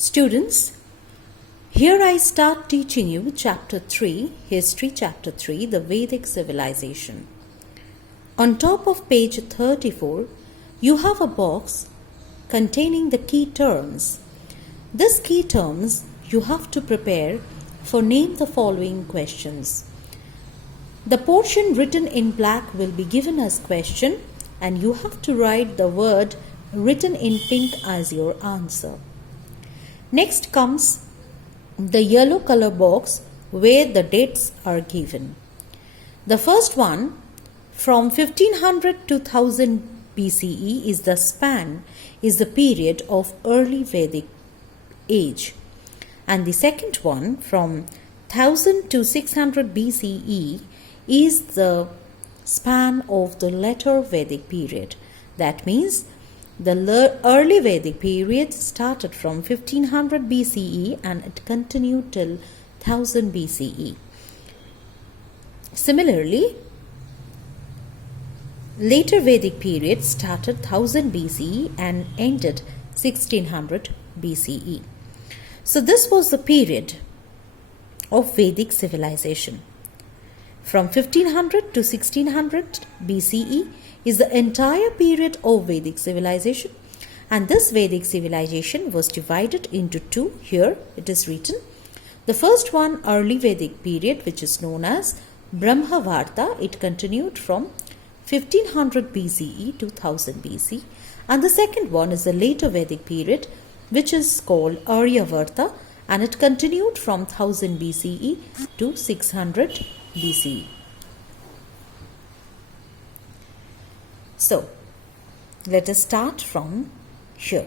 Students, here I start teaching you Chapter 3, History Chapter 3, the Vedic Civilization. On top of page 34, you have a box containing the key terms. These key terms you have to prepare for name the following questions. The portion written in black will be given as question and you have to write the word written in pink as your answer. Next comes the yellow color box where the dates are given. The first one, from 1500 to 1000 BCE is the period of early Vedic age. And the second one, from 1000 to 600 BCE is the span of the later Vedic period. That means the early Vedic period started from 1500 BCE and it continued till 1000 BCE. Similarly, later Vedic period started 1000 BCE and ended 1600 BCE. So this was the period of Vedic civilization. From 1500 to 1600 BCE is the entire period of Vedic civilization, and this Vedic civilization was divided into two. Here it is written. The first one, early Vedic period, which is known as Brahmavarta, it continued from 1500 BCE to 1000 BC, and the second one is the later Vedic period, which is called Aryavarta, and it continued from 1000 BCE to 600 BCE. So, let us start from here.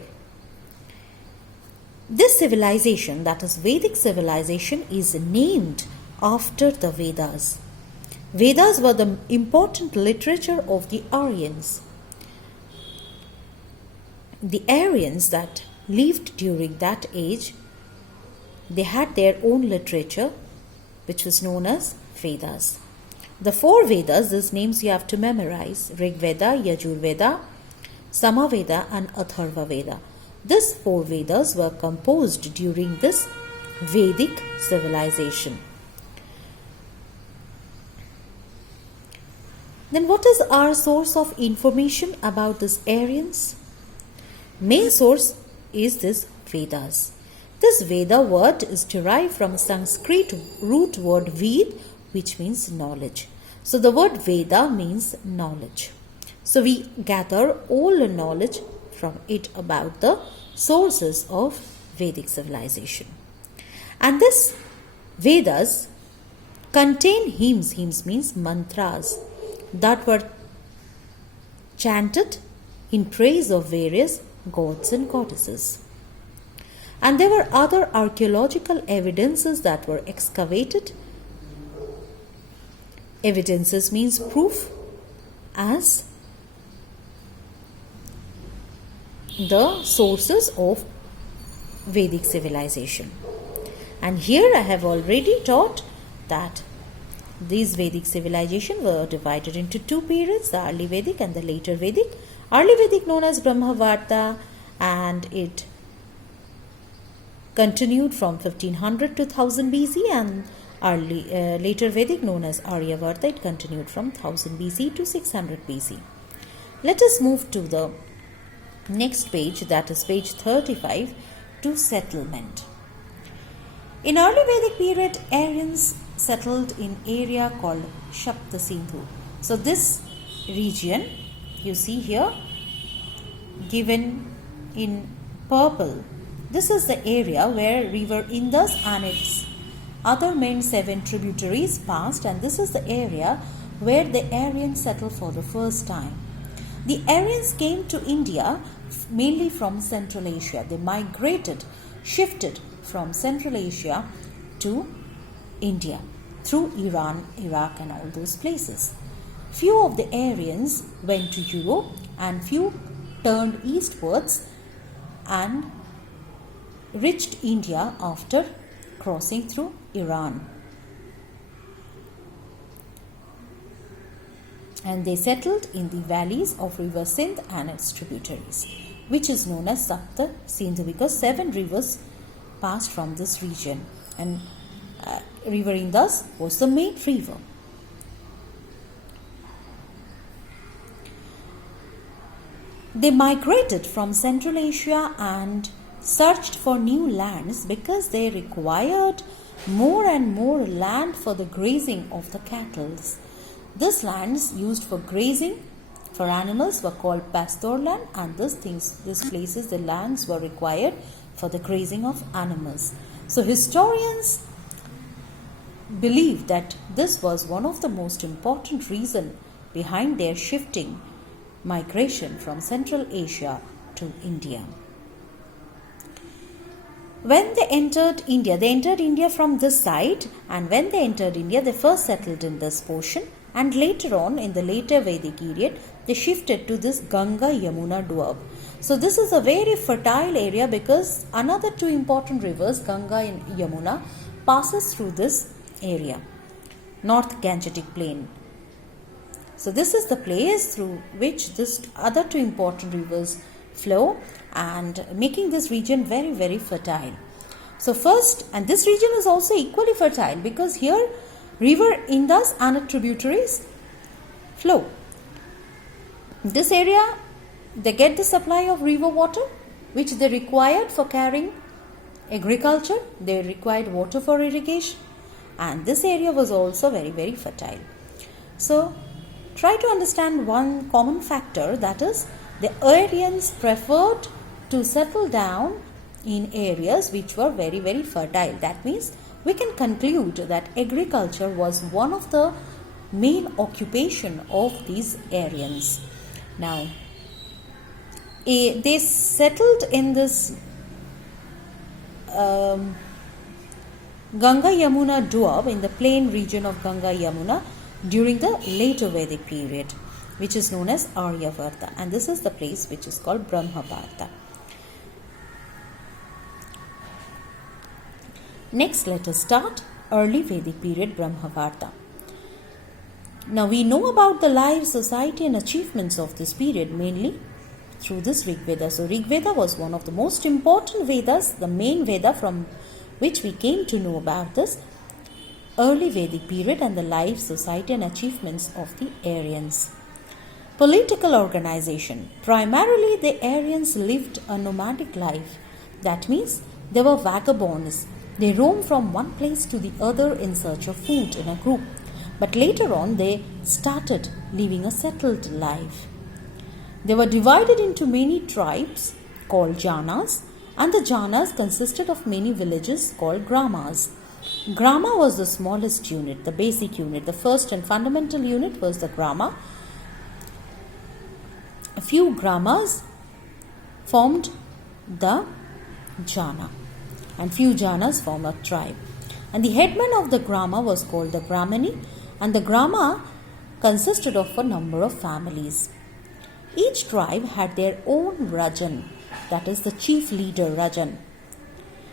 This civilization, that is Vedic civilization, is named after the Vedas. Vedas were the important literature of the Aryans. The Aryans that lived during that age, they had their own literature which was known as Vedas. The four Vedas, these names you have to memorize: Rig Veda, Yajur Veda, Samaveda and Atharva Veda. These four Vedas were composed during this Vedic civilization. Then what is our source of information about these Aryans? Main source is this Vedas. This Veda word is derived from Sanskrit root word Ved, which means knowledge. So the word Veda means knowledge. So we gather all the knowledge from it about the sources of Vedic civilization. And this Vedas contain hymns. Hymns means mantras that were chanted in praise of various gods and goddesses. And there were other archaeological evidences that were excavated. Evidences means proof as the sources of Vedic civilization. And here I have already taught that these Vedic civilization were divided into two periods, the early Vedic and the later Vedic. Early Vedic known as Brahmavarta, and it continued from 1500 to 1000 BC, and later Vedic known as Aryavarta, it continued from 1000 BC to 600 BC. Let us move to the next page, that is page 35, to settlement. In early Vedic period, Aryans settled in area called Shaptasindhu. So this region you see here given in purple, this is the area where river Indus and its other main 7 tributaries passed, and this is the area where the Aryans settled for the first time. The Aryans came to India mainly from Central Asia. They shifted from Central Asia to India through Iran, Iraq and all those places. Few of the Aryans went to Europe and few turned eastwards and reached India after crossing through Iran. And they settled in the valleys of river Sindh and its tributaries, which is known as Sapta Sindhu, because 7 rivers passed from this region, and river Indus was the main river. They migrated from Central Asia and searched for new lands because they required more and more land for the grazing of the cattle. These lands used for grazing for animals were called pasture land, and these places, the lands were required for the grazing of animals. So historians believe that this was one of the most important reasons behind their shifting migration from Central Asia to India. When they entered India from this side, and when they entered India, they first settled in this portion, and later on in the later Vedic period, they shifted to this Ganga Yamuna Doab. So this is a very fertile area because another two important rivers, Ganga and Yamuna, passes through this area, North Gangetic Plain. So this is the place through which these other two important rivers flow, and making this region very, very fertile. So first, and this region is also equally fertile because here river Indus and its tributaries flow. In this area, they get the supply of river water which they required for carrying agriculture. They required water for irrigation, and this area was also very, very fertile. So try to understand one common factor, that is, the Aryans preferred to settle down in areas which were very, very fertile. That means we can conclude that agriculture was one of the main occupation of these Aryans. Now, they settled in this Ganga Yamuna Doab, in the plain region of Ganga Yamuna, during the later Vedic period, which is known as Aryavarta, and this is the place which is called Brahmavarta. Next, let us start early Vedic period, Brahmavarta. Now we know about the life, society and achievements of this period mainly through this Rig Veda. So Rig Veda was one of the most important Vedas, the main Veda from which we came to know about this early Vedic period and the life, society and achievements of the Aryans. Political organization. Primarily the Aryans lived a nomadic life. That means they were vagabonds. They roamed from one place to the other in search of food in a group. But later on they started living a settled life. They were divided into many tribes called Janas, and the Janas consisted of many villages called Gramas. Grama was the smallest unit, the basic unit. The first and fundamental unit was the Grama. A few Gramas formed the Jana, and few Janas formed a tribe. And the headman of the Grama was called the Gramani, and the Grama consisted of a number of families. Each tribe had their own Rajan, that is the chief leader Rajan.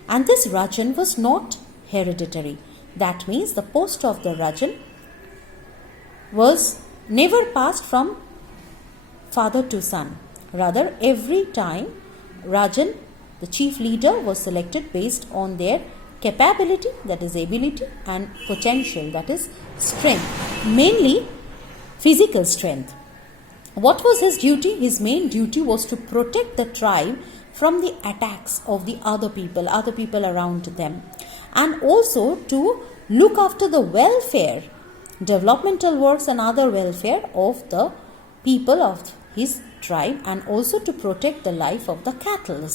And this Rajan was not hereditary. That means the post of the Rajan was never passed from father to son. Rather, every time Rajan, the chief leader, was selected based on their capability, that is ability, and potential, that is strength, mainly physical strength. What was his duty? His main duty was to protect the tribe from the attacks of the other people around them, and also to look after the welfare, developmental works and other welfare of the people of his tribe, and also to protect the life of the cattle.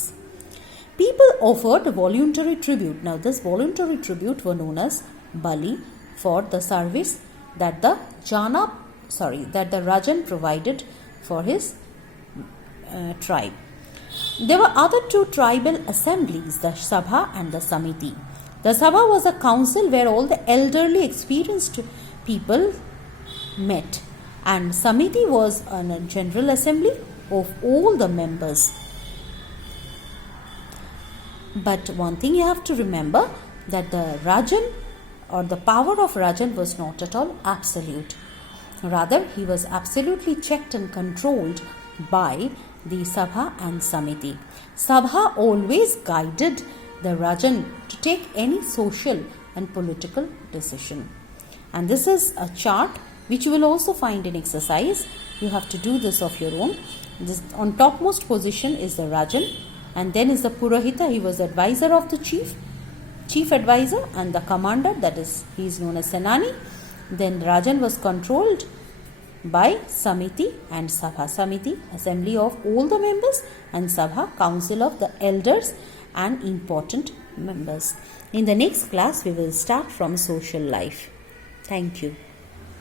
People offered voluntary tribute. Now this voluntary tribute were known as Bali for the service that the Rajan provided for his tribe. There were other two tribal assemblies, the Sabha and the Samiti. The Sabha was a council where all the elderly experienced people met, and Samiti was a general assembly of all the members. But one thing you have to remember, that the Rajan or the power of Rajan was not at all absolute. Rather, he was absolutely checked and controlled by the Sabha and Samiti. Sabha always guided the Rajan to take any social and political decision. And this is a chart which you will also find in exercise. You have to do this of your own. This, on topmost position is the Rajan, and then is the Purohita. He was the advisor of the chief advisor, and the commander, that is, he is known as Senani. Then Rajan was controlled by Samiti and Sabha. Samiti, assembly of all the members, and Sabha, council of the elders and important members. In the next class, we will start from social life. Thank you.